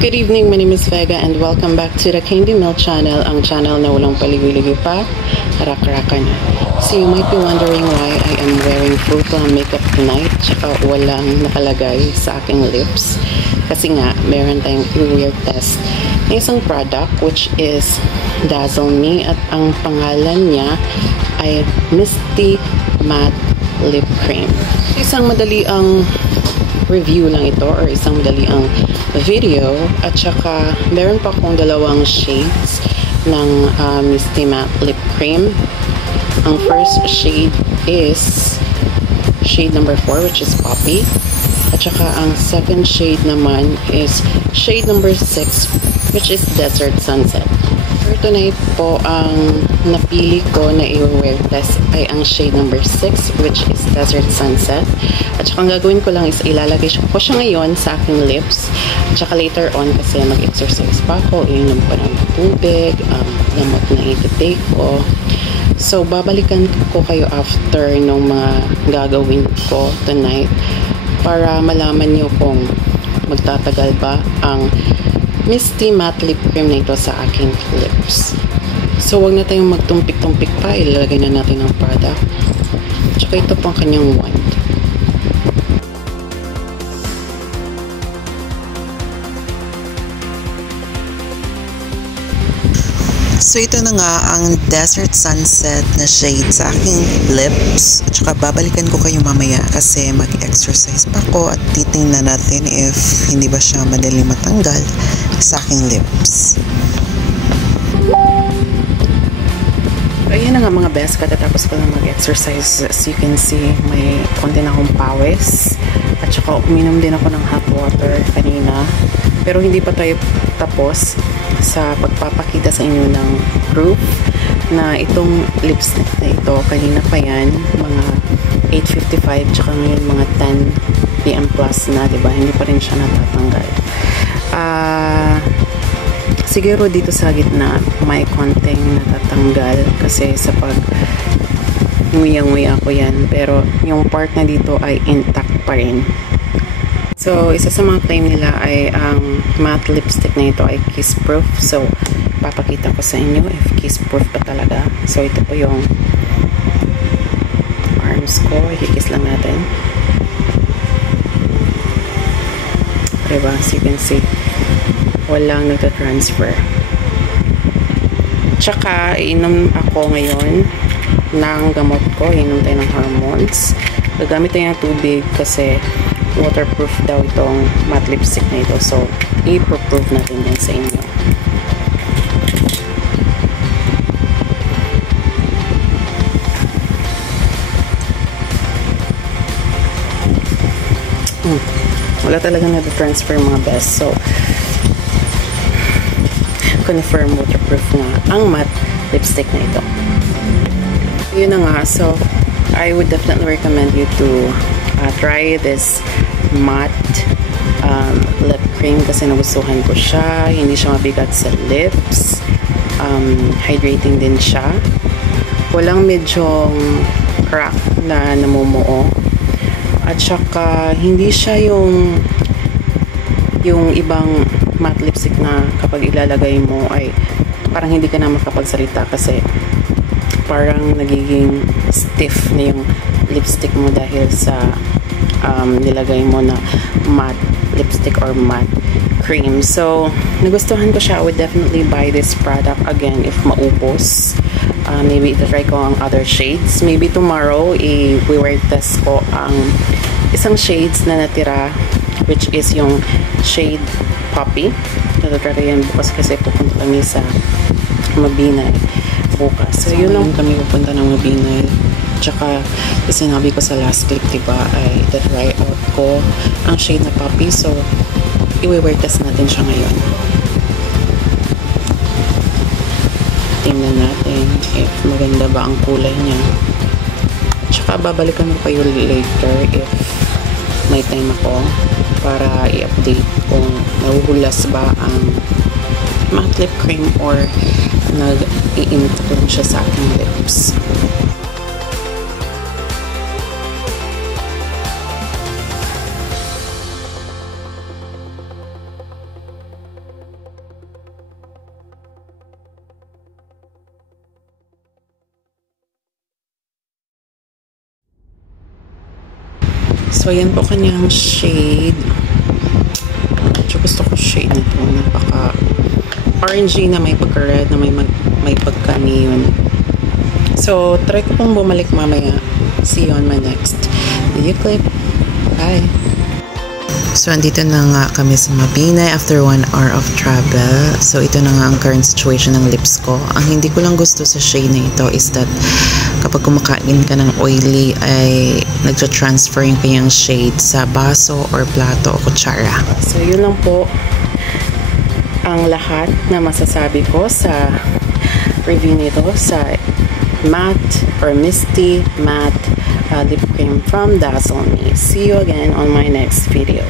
Good evening, my name is Vega and welcome back to the Candy Mill channel, ang channel na walang paligoy-ligoy pa, harak-harakan. So you might be wondering why I am wearing full glam makeup tonight, tsaka walang nakalagay sa aking lips. Kasi nga, meron tayong i-wear test ng isang product which is Dazzle Me at ang pangalan niya ay Misty Matte Lip Cream. Isang madali ang review lang ito or isang madali ang video at saka meron pa akong dalawang shades ng Misty Matte Lip Cream. Ang first shade is shade number 4 which is Poppy at saka ang second shade naman is shade number 6 which is Desert Sunset. For tonight po, ang napili ko na i-wear test ay ang shade number 6 which is Desert Sunset. At saka ang gagawin ko lang is ilalagay ko siya ngayon sa aking lips. At saka later on kasi mag-exercise pa ako, iinom ko ng tubig, gamot na i-take ko. So, babalikan ko kayo after nung mga gagawin ko tonight para malaman nyo kung magtatagal ba ang Misty Matte Lip Cream na ito sa aking lips. So, wag na tayong magtumpik-tumpik pa. Ilalagay na natin ang product. Tsaka ito pang kanyang wand. So, ito na nga ang Desert Sunset na shade sa aking lips. At saka babalikan ko kayo mamaya kasi mag-exercise pa ako at titingnan natin if hindi ba siya madali matanggal sa aking lips. So, ayan na nga mga best. Katatapos ko lang mag-exercise. As you can see, may konti na akong pawis. At saka uminom din ako ng hot water kanina. Pero hindi pa tayo tapos sa pagpapakita sa inyo ng proof na itong lipstick na ito, kanina pa yan, mga 8:55, tsaka ngayon mga 10 PM plus na, diba? Hindi pa rin siya natatanggal. Siguro dito sa gitna, may konting natatanggal kasi sa pag nguyang-nguya ko yan, pero yung part na dito ay intact pa rin. So, isa sa mga claim nila ay ang matte lipstick na ito ay kiss proof. So, papakita ko sa inyo if kiss proof pa talaga. So, ito po yung arms ko. I-kiss lang natin. Diba? As you can see, walang nagta-transfer. Tsaka, iinom ako ngayon ng gamot ko. Iinom tayo ng hormones. Gagamit tayo ng tubig kasi waterproof daw itong matte lipstick na ito. So, i-proof natin yan sa inyo. Wala talaga na-transfer mga best. So, confirm waterproof nga ang matte lipstick na ito. Yun na nga. So, I would definitely recommend you to try this matte lip cream kasi nagustuhan ko siya. Hindi siya mabigat sa lips. Hydrating din siya. Walang medyong crack na namumuo. At saka hindi siya yung ibang matte lipstick na kapag ilalagay mo ay parang hindi ka na makapagsalita kasi parang nagiging stiff na yung lipstick mo dahil sa nilagay mo na matte lipstick or matte cream. So, nagustuhan ko siya. I would definitely buy this product again if maubos. Maybe ito-try ko ang other shades. Maybe tomorrow, i-wear test ko ang isang shades na natira which is yung shade Poppy. Ito-try ko yan bukas kasi pupunta kami sa Mabinay bukas. So, yun lang kami pupunta ng Mabinay. Tsaka, sinabi ko sa last clip, diba, ay try out ko ang shade na Poppy. So, i-wear test natin siya ngayon. Tingnan natin if maganda ba ang kulay niya. Tsaka, babalikan ko kayo later if may time ako para i-update kung nahuhulas ba ang matte lip cream or nag-i-improve siya sa aking lips. So, yan po kanyang shade. So, gusto ko shade na to. Napaka orangey na may pagka-red na may pagka-neon. So, try ko pong bumalik mamaya. See you on my next video clip. Bye! So, andito na nga kami sa Mabinay after 1 hour of travel. So, ito na nga ang current situation ng lips ko. Ang hindi ko lang gusto sa shade na ito is that kapag kumakain ka ng oily ay nagtra-transfer yung kanyang shade sa baso or plato o kutsara. So, yun lang po ang lahat na masasabi ko sa review nito sa matte or misty matte lip cream from Dazzle Me. See you again on my next video.